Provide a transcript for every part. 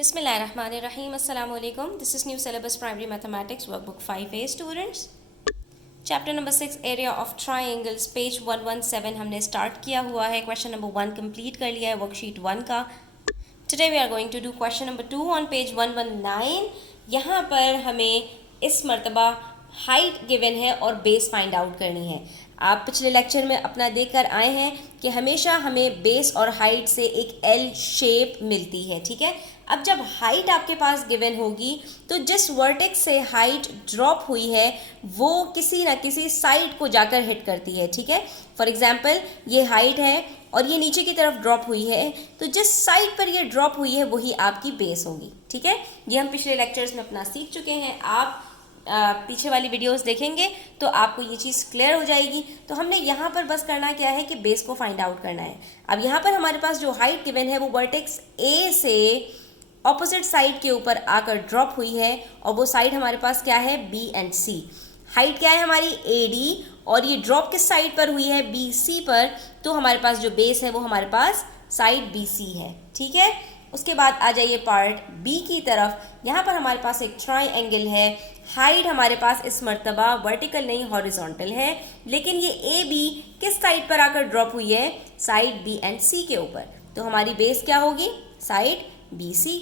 Bismillahirrahmanirrahim. Assalamu alaikum. This is new syllabus primary mathematics workbook 5A students. Chapter number 6 area of triangles page 117 हमने start किया हुआ है. Question number 1 complete कर लिया है worksheet 1 का. Today we are going to do question number 2 on page 119. यहाँ पर हमें इस मर्तबा हाइट गिवन है और बेस फाइंड आउट करनी है. आप पिछले लेक्चर में अपना देखकर आए हैं कि हमेशा हमें बेस और हाइट से एक एल शेप मिलती है. ठीक है, अब जब हाइट आपके पास गिवन होगी तो जिस वर्टेक्स से हाइट ड्रॉप हुई है वो किसी ना किसी साइड को जाकर हिट करती है. ठीक है, फॉर एग्जांपल ये हाइट है और ये नीचे की तरफ ड्रॉप हुई है, तो जिस साइड पर ये ड्रॉप हुई है वही आपकी बेस होगी. ठीक है, ये हम पिछले लेक्चर्स में अपना सीख चुके हैं. आप पीछे वाली वीडियोस देखेंगे तो आपको ये चीज़ क्लियर हो जाएगी. तो हमने यहाँ पर बस करना क्या है कि बेस को फाइंड आउट करना है. अब यहाँ पर हमारे पास जो हाइट गिवन है वो वर्टेक्स ए से ऑपोजिट साइड के ऊपर आकर ड्रॉप हुई है और वो साइड हमारे पास क्या है, बी एंड सी. हाइट क्या है हमारी, ए डी, और ये ड्रॉप किस साइड पर हुई है, बी सी पर. तो हमारे पास जो बेस है वो हमारे पास साइड बी सी है. ठीक है, उसके बाद आ जाइए पार्ट बी की तरफ. यहाँ पर हमारे पास एक ट्राइंगल है. हाइट हमारे पास इस मर्तबा वर्टिकल नहीं हॉरिजॉन्टल है, लेकिन ये ए बी किस साइड पर आकर ड्रॉप हुई है, साइड बी एंड सी के ऊपर. तो हमारी बेस क्या होगी, साइड बी सी.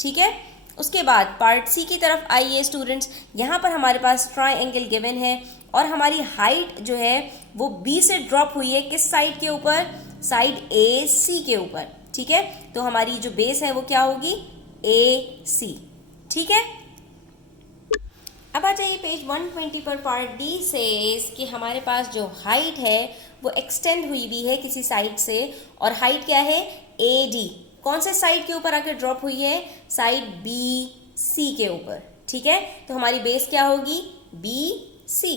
ठीक है, उसके बाद पार्ट सी की तरफ आइए स्टूडेंट्स. यहाँ पर हमारे पास ट्राइंगल गिवन है और हमारी हाइट जो है वो बी से ड्रॉप हुई है किस साइड के ऊपर, साइड ए सी के ऊपर. ठीक है, तो हमारी जो बेस है वो क्या होगी, ए सी. ठीक है, अब आ जाइए पेज 120 पर. पार्ट डी से कि हमारे पास जो हाइट है वो एक्सटेंड हुई भी है किसी साइड से, और हाइट क्या है, ए डी. कौन से साइड के ऊपर आकर ड्रॉप हुई है, साइड बी सी के ऊपर. ठीक है, तो हमारी बेस क्या होगी, बी सी.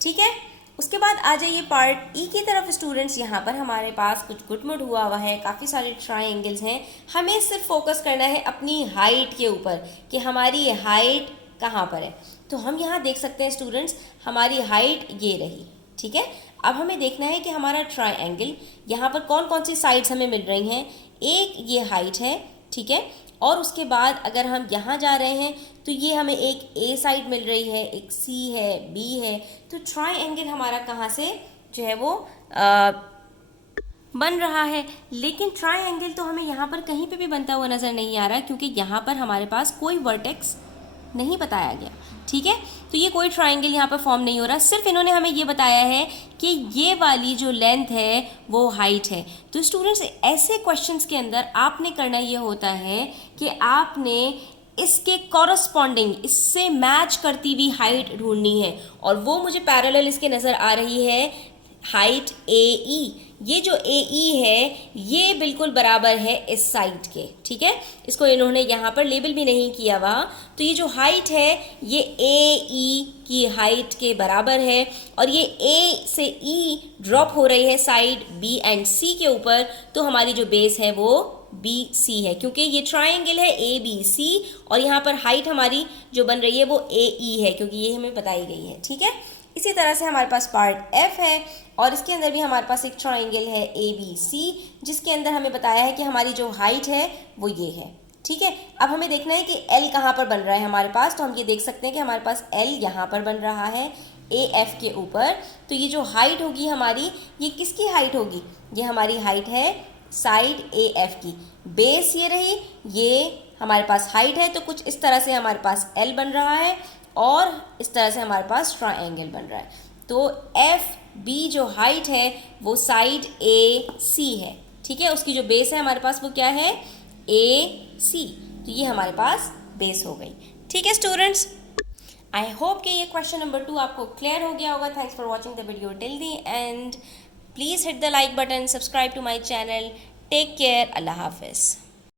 ठीक है, उसके बाद आ जाइए पार्ट ई की तरफ स्टूडेंट्स. यहाँ पर हमारे पास कुछ गुटमुट हुआ है, काफ़ी सारे ट्राइंगल्स हैं. हमें सिर्फ फोकस करना है अपनी हाइट के ऊपर कि हमारी हाइट कहाँ पर है. तो हम यहाँ देख सकते हैं स्टूडेंट्स, हमारी हाइट ये रही. ठीक है, अब हमें देखना है कि हमारा ट्राइंगल यहाँ पर कौन कौन सी साइड्स हमें मिल रही हैं. एक ये हाइट है. ठीक है, और उसके बाद अगर हम यहाँ जा रहे हैं तो ये हमें एक ए साइड मिल रही है, एक सी है, बी है. तो ट्राइंगल हमारा कहाँ से जो है वो बन रहा है. लेकिन ट्राइंगल तो हमें यहाँ पर कहीं पे भी बनता हुआ नज़र नहीं आ रहा, क्योंकि यहाँ पर हमारे पास कोई वर्टेक्स नहीं बताया गया. ठीक है, तो ये कोई ट्राइंगल यहाँ पर फॉर्म नहीं हो रहा. सिर्फ इन्होंने हमें ये बताया है कि ये वाली जो लेंथ है वो हाइट है. तो स्टूडेंट्स ऐसे क्वेश्चंस के अंदर आपने करना ये होता है कि आपने इसके कॉरस्पॉन्डिंग, इससे मैच करती हुई हाइट ढूंढनी है, और वो मुझे पैरेलल इसके नज़र आ रही है हाइट ए ई. ये जो ए ई है ये बिल्कुल बराबर है इस साइड के. ठीक है, इसको इन्होंने यहाँ पर लेबल भी नहीं किया हुआ. तो ये जो हाइट है ये ए ई की हाइट के बराबर है, और ये ए से ई ड्रॉप हो रही है साइड बी एंड सी के ऊपर. तो हमारी जो बेस है वो बी सी है, क्योंकि ये ट्राइंगल है ए बी सी, और यहाँ पर हाइट हमारी जो बन रही है वो ए ई है, क्योंकि ये हमें बताई गई है. ठीक है, इसी तरह से हमारे पास पार्ट एफ है, और इसके अंदर भी हमारे पास एक ट्राइंगल है ए बी सी, जिसके अंदर हमें बताया है कि हमारी जो हाइट है वो ये है. ठीक है, अब हमें देखना है कि एल कहाँ पर बन रहा है हमारे पास. तो हम ये देख सकते हैं कि हमारे पास एल यहाँ पर बन रहा है ए एफ के ऊपर. तो ये जो हाइट होगी हमारी, ये किसकी हाइट होगी, ये हमारी हाइट है साइड ए एफ की. बेस ये रही, ये हमारे पास हाइट है. तो कुछ इस तरह से हमारे पास एल बन रहा है और इस तरह से हमारे पास ट्राइंगल बन रहा है. तो एफ बी जो हाइट है वो साइड ए सी है. ठीक है, उसकी जो बेस है हमारे पास वो क्या है, ए सी. तो ये हमारे पास बेस हो गई. ठीक है स्टूडेंट्स, आई होप कि ये क्वेश्चन नंबर 2 आपको क्लियर हो गया होगा. Thanks for watching the video till the end. Please hit the like button, subscribe to my channel. Take care, अल्लाह हाफिज़.